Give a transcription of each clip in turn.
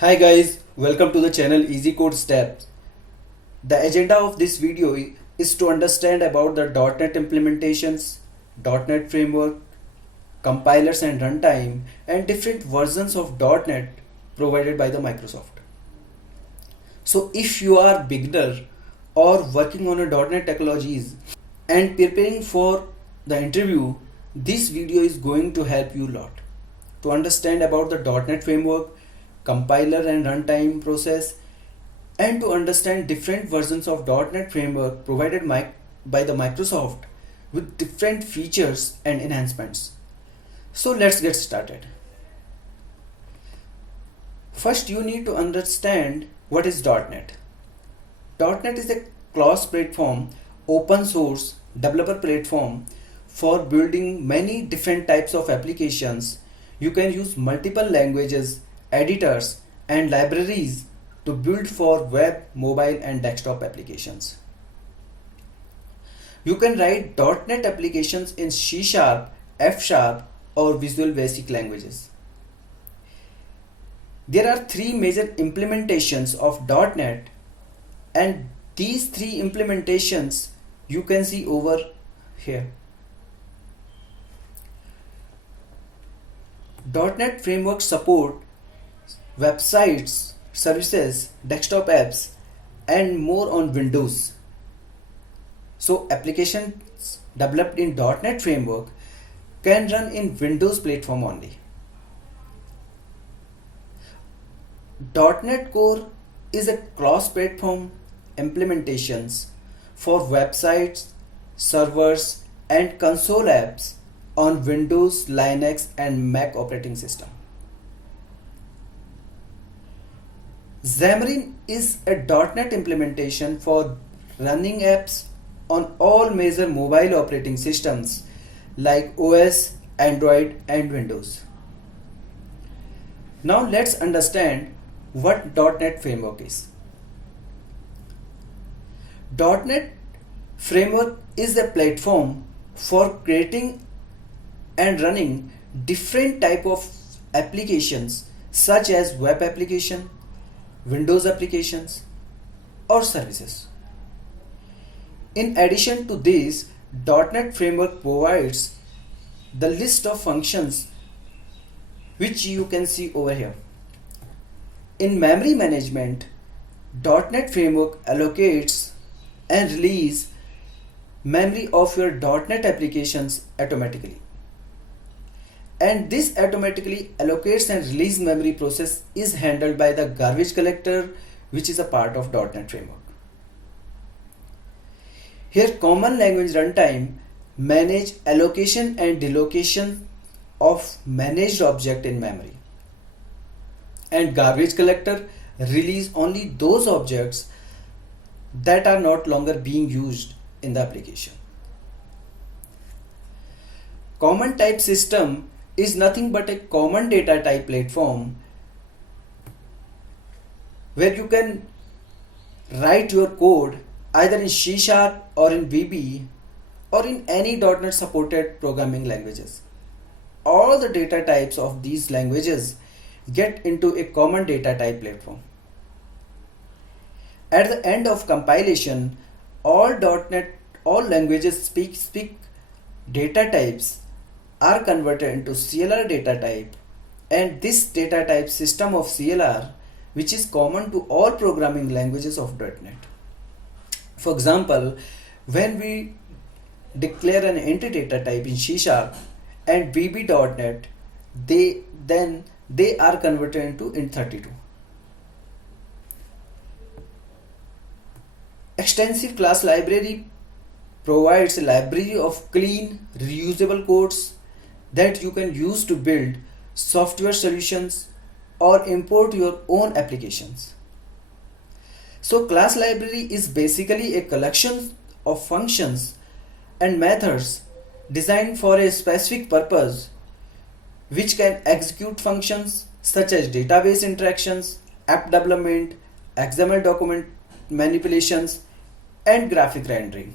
Hi guys, welcome to the channel Easy Code Steps. The agenda of this video is to understand about the .NET implementations, .NET framework, compilers and runtime, and different versions of .NET provided by the Microsoft. So if you are beginner or working on a .NET technologies and preparing for the interview, this video is going to help you a lot to understand about the .NET framework, compiler and runtime process, and to understand different versions of .NET framework provided by the Microsoft with different features and enhancements. So let's get started. First, you need to understand what is .NET. .NET is a cross-platform, open source developer platform for building many different types of applications. You can use multiple languages, editors, and libraries to build for web, mobile, and desktop applications. You can write .NET applications in C#, F#, or Visual Basic languages. There are three major implementations of .NET, and these three implementations you can see over here. .NET framework support websites, services, desktop apps, and more on Windows. So applications developed in .NET framework can run in Windows platform only. .NET Core is a cross-platform implementations for websites, servers, and console apps on Windows, Linux, and Mac operating system. Xamarin is a .NET implementation for running apps on all major mobile operating systems like OS, Android, and Windows. Now let's understand what .NET framework is. .NET framework is a platform for creating and running different type of applications such as web application, Windows applications, or services. In addition to this, .NET framework provides the list of functions which you can see over here. In memory management, .NET framework allocates and releases memory of your .NET applications automatically. And this automatically allocates and release memory process is handled by the garbage collector, which is a part of .NET framework. Here common language runtime manage allocation and delocation of managed object in memory. And garbage collector release only those objects that are not longer being used in the application. Common type system is nothing but a common data type platform where you can write your code either in C# or in VB or in any .NET supported programming languages. All the data types of these languages get into a common data type platform. At the end of compilation, all languages speak data types are converted into CLR data type, and this data type system of CLR which is common to all programming languages of .NET. For example, when we declare an entity data type in C# and VB.NET, they are converted into int32. Extensive class library provides a library of clean, reusable codes that you can use to build software solutions or import your own applications. So class library is basically a collection of functions and methods designed for a specific purpose which can execute functions such as database interactions, app development, XML document manipulations, and graphic rendering.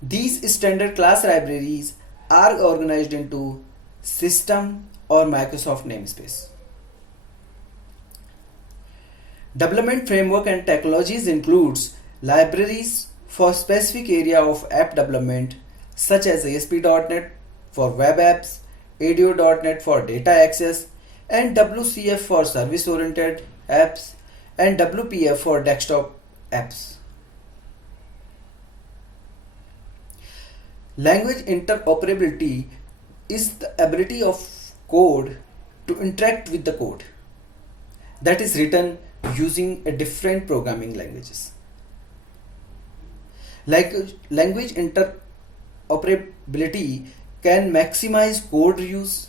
These standard class libraries are organized into system or Microsoft namespace. Development framework and technologies includes libraries for specific area of app development such as ASP.NET for web apps, ADO.NET for data access, and WCF for service oriented apps, and WPF for desktop apps. Language interoperability is the ability of code to interact with the code that is written using a different programming languages. Language interoperability can maximize code reuse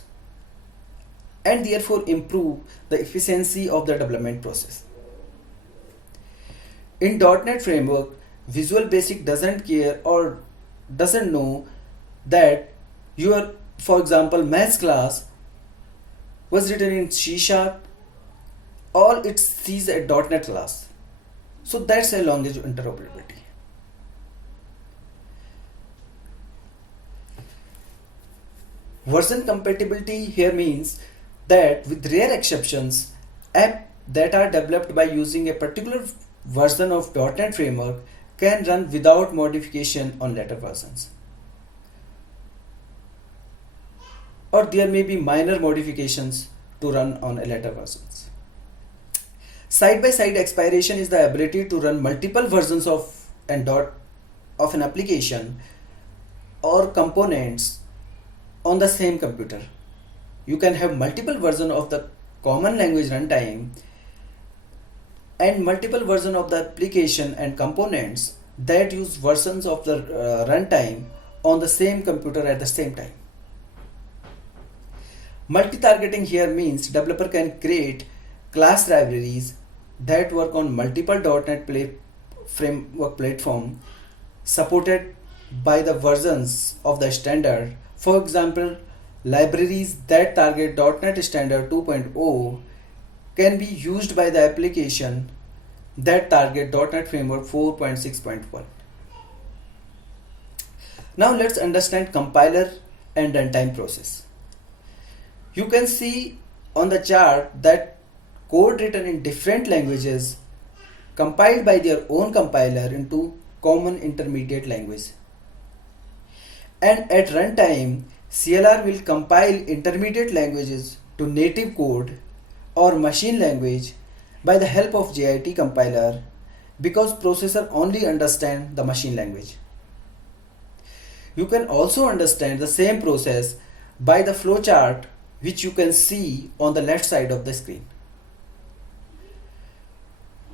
and therefore improve the efficiency of the development process. In .NET Framework, Visual Basic doesn't care or doesn't know that your, for example, maths class was written in C#, all it sees a .NET class. So that's a language interoperability. Version compatibility here means that with rare exceptions, apps that are developed by using a particular version of .NET Framework can run without modification on later versions. Or there may be minor modifications to run on later versions. Side-by-side expiration is the ability to run multiple versions of an application or components on the same computer. You can have multiple versions of the common language runtime and multiple versions of the application and components that use versions of the runtime on the same computer at the same time. Multi-targeting here means developer can create class libraries that work on multiple .NET Framework platform supported by the versions of the standard. For example, libraries that target .NET Standard 2.0 can be used by the application that target .NET Framework 4.6.1. Now let's understand compiler and runtime process. You can see on the chart that code written in different languages compiled by their own compiler into common intermediate language. And at runtime, CLR will compile intermediate languages to native code or machine language by the help of JIT compiler because processor only understand the machine language. You can also understand the same process by the flowchart which you can see on the left side of the screen.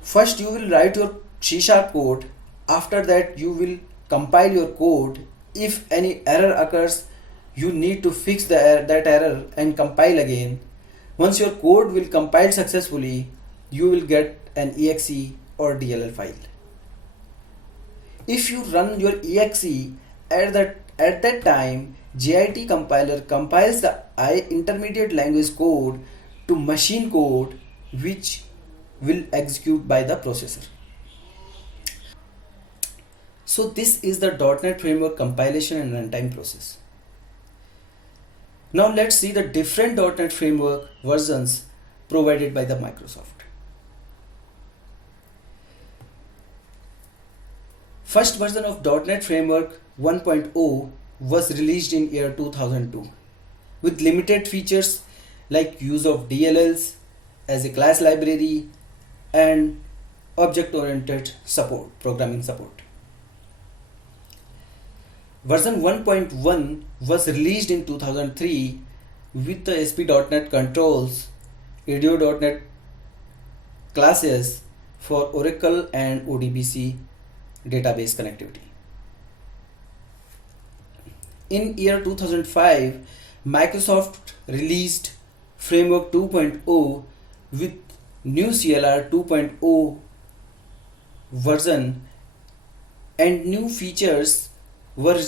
First you will write your C# code. After that you will compile your code. If any error occurs, you need to fix that error and compile again. Once your code will compile successfully, you will get an exe or DLL file. If you run your exe at that time, JIT compiler compiles the intermediate language code to machine code which will execute by the processor. So this is the .NET Framework compilation and runtime process. Now let's see the different .NET Framework versions provided by the Microsoft. First version of .NET Framework 1.0 was released in year 2002 with limited features like use of DLLs as a class library and object-oriented support, programming support. Version 1.1 was released in 2003 with the ASP.NET controls, ADO.NET classes for Oracle and ODBC database connectivity. In year 2005, Microsoft released Framework 2.0 with new CLR 2.0 version and new features were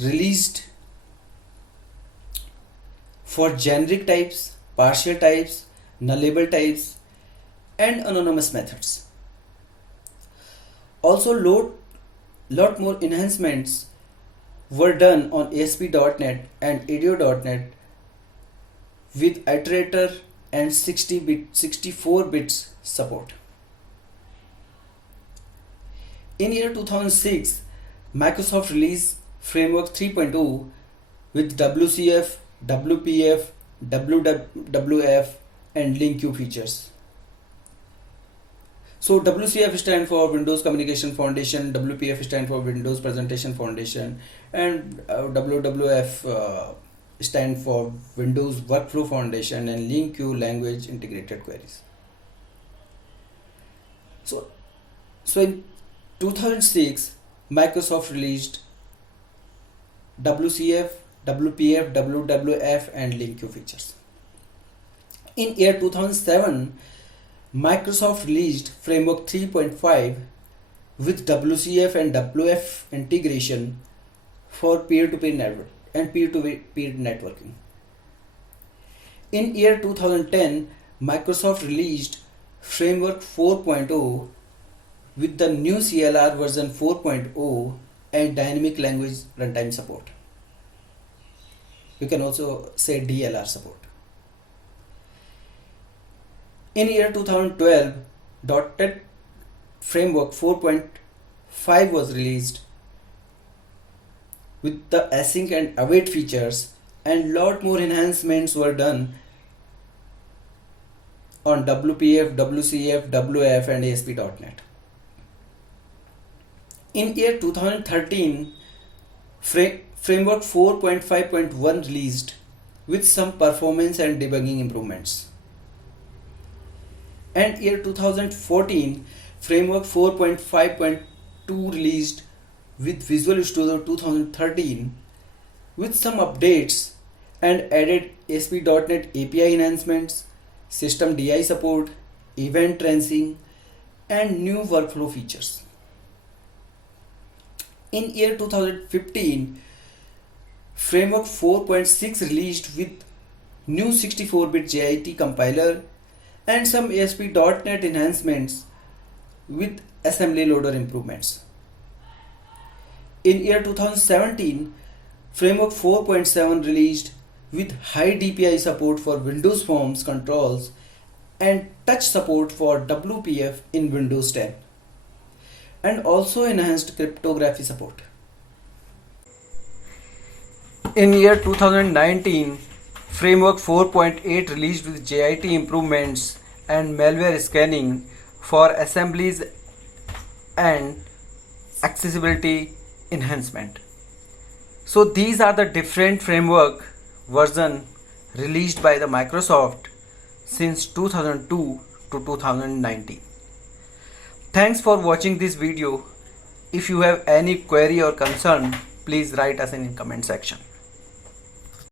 released for generic types, partial types, nullable types, and anonymous methods. Also, lot more enhancements were done on ASP.NET and ADO.NET with iterator and 64 bits support. In year 2006, Microsoft released Framework 3.0 with WCF, WPF, WWF and link queue features. So WCF stands for Windows Communication Foundation, WPF stands for Windows Presentation Foundation, and WWF stands for Windows Workflow Foundation, and link queue language integrated queries. So in 2006, Microsoft released WCF, WPF, WWF and link queue features. In year 2007, Microsoft released Framework 3.5 with WCF and WF integration for peer-to-peer network and peer-to-peer networking. In year 2010, Microsoft released Framework 4.0 with the new CLR version 4.0 and dynamic language runtime support. You can also say DLR support. In year 2012, .NET Framework 4.5 was released with the async and await features, and lot more enhancements were done on WPF, WCF, WF and ASP.NET. In year 2013, Framework 4.5.1 released with some performance and debugging improvements. And year 2014, Framework 4.5.2 released with Visual Studio 2013 with some updates and added ASP.NET API enhancements, system DI support, event tracing and new workflow features. In year 2015, Framework 4.6 released with new 64-bit JIT compiler and some ASP.NET enhancements with assembly loader improvements. In year 2017, Framework 4.7 released with high DPI support for Windows Forms controls and touch support for WPF in Windows 10, and also enhanced cryptography support. In year 2019, Framework 4.8 released with JIT improvements and malware scanning for assemblies and accessibility enhancement. So these are the different framework version released by the Microsoft since 2002 to 2019. Thanks for watching this video. If you have any query or concern, please write us in the comment section.